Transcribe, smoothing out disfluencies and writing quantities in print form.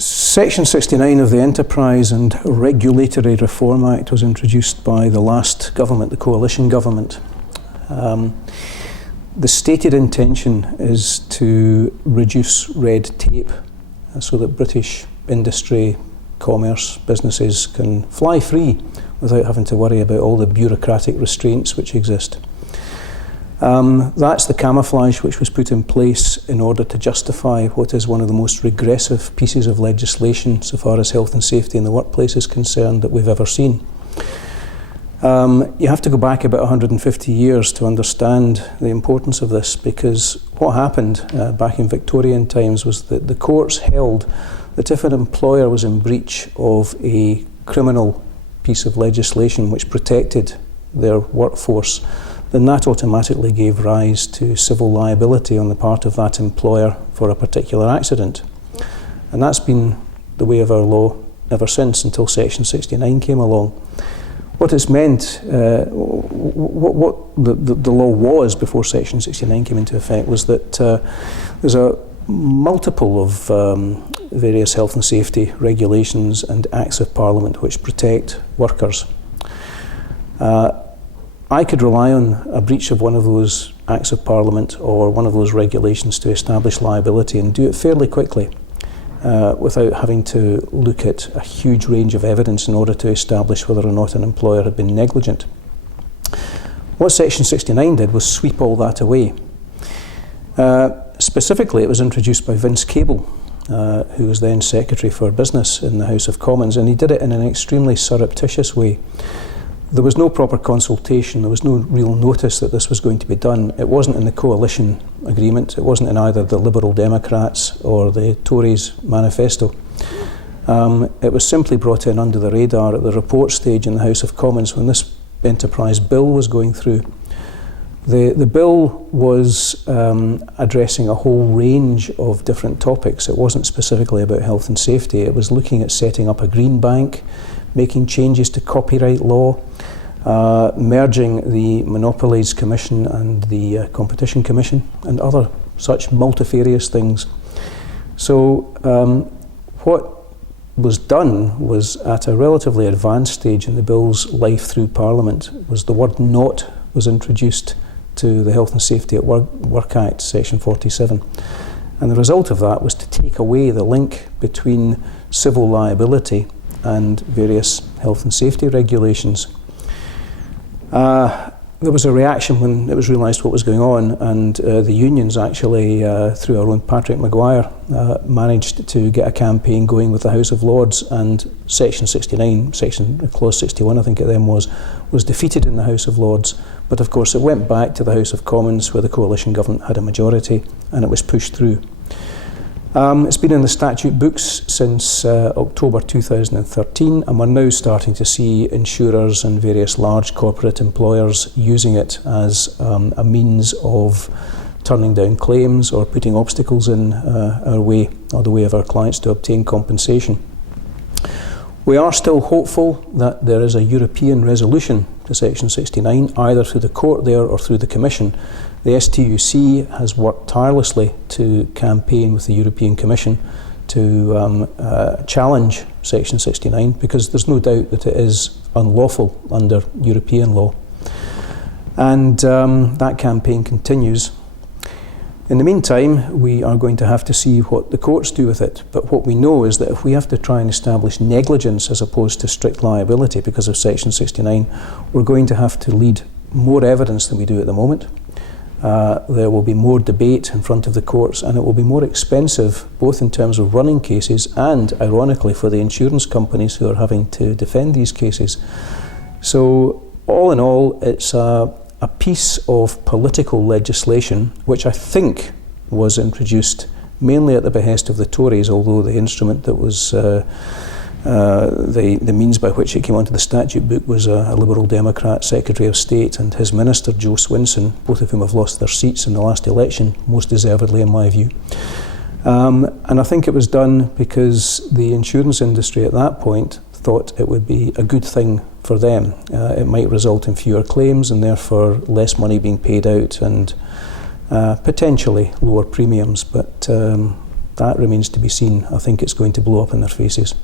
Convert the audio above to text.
Section 69 of the Enterprise and Regulatory Reform Act was introduced by the last government, the coalition government. The stated intention is to reduce red tape so that British industry, commerce, businesses can fly free without having to worry about all the bureaucratic restraints which exist. That's the camouflage which was put in place in order to justify what is one of the most regressive pieces of legislation so far as health and safety in the workplace is concerned that we've ever seen. You have to go back about 150 years to understand the importance of this, because what happened back in Victorian times was that the courts held that if an employer was in breach of a criminal piece of legislation which protected their workforce, then that automatically gave rise to civil liability on the part of that employer for a particular accident. And that's been the way of our law ever since, until Section 69 came along. What it's meant, what the law was before Section 69 came into effect, was that there's a multiple of various health and safety regulations and acts of Parliament which protect workers. I could rely on a breach of one of those acts of Parliament or one of those regulations to establish liability, and do it fairly quickly without having to look at a huge range of evidence in order to establish whether or not an employer had been negligent. What Section 69 did was sweep all that away. Specifically, it was introduced by Vince Cable, who was then Secretary for Business in the House of Commons, and he did it in an extremely surreptitious way. There was no proper consultation, there was no real notice that this was going to be done. It wasn't in the coalition agreement, it wasn't in either the Liberal Democrats or the Tories manifesto. It was simply brought in under the radar at the report stage in the House of Commons when this enterprise bill was going through. The bill was addressing a whole range of different topics. It wasn't specifically about health and safety, it was looking at setting up a green bank, making changes to copyright law, merging the Monopolies Commission and the Competition Commission, and other such multifarious things. So what was done was, at a relatively advanced stage in the bill's life through Parliament, was the word "not" was introduced to the Health and Safety at Work Act, Section 47. And the result of that was to take away the link between civil liability and various health and safety regulations. There was a reaction when it was realised what was going on, and the unions actually, through our own Patrick Maguire, managed to get a campaign going with the House of Lords, and Section 69, Clause 61 I think it then was defeated in the House of Lords, but of course it went back to the House of Commons where the coalition government had a majority, and it was pushed through. It's been in the statute books since October 2013, and we're now starting to see insurers and various large corporate employers using it as a means of turning down claims or putting obstacles in our way, or the way of our clients, to obtain compensation. We are still hopeful that there is a European resolution to Section 69, either through the court there or through the Commission. The STUC has worked tirelessly to campaign with the European Commission to challenge Section 69, because there's no doubt that it is unlawful under European law. And that campaign continues. In the meantime, we are going to have to see what the courts do with it. But what we know is that if we have to try and establish negligence as opposed to strict liability because of Section 69, we're going to have to lead more evidence than we do at the moment. There will be more debate in front of the courts, and it will be more expensive, both in terms of running cases and, ironically, for the insurance companies who are having to defend these cases. So, all in all, it's a piece of political legislation which I think was introduced mainly at the behest of the Tories, although the instrument that was the means by which it came onto the statute book was a Liberal Democrat Secretary of State and his Minister, Joe Swinson, both of whom have lost their seats in the last election, most deservedly in my view. And I think it was done because the insurance industry at that point thought it would be a good thing for them. It might result in fewer claims and therefore less money being paid out and potentially lower premiums, but That remains to be seen. I think it's going to blow up in their faces.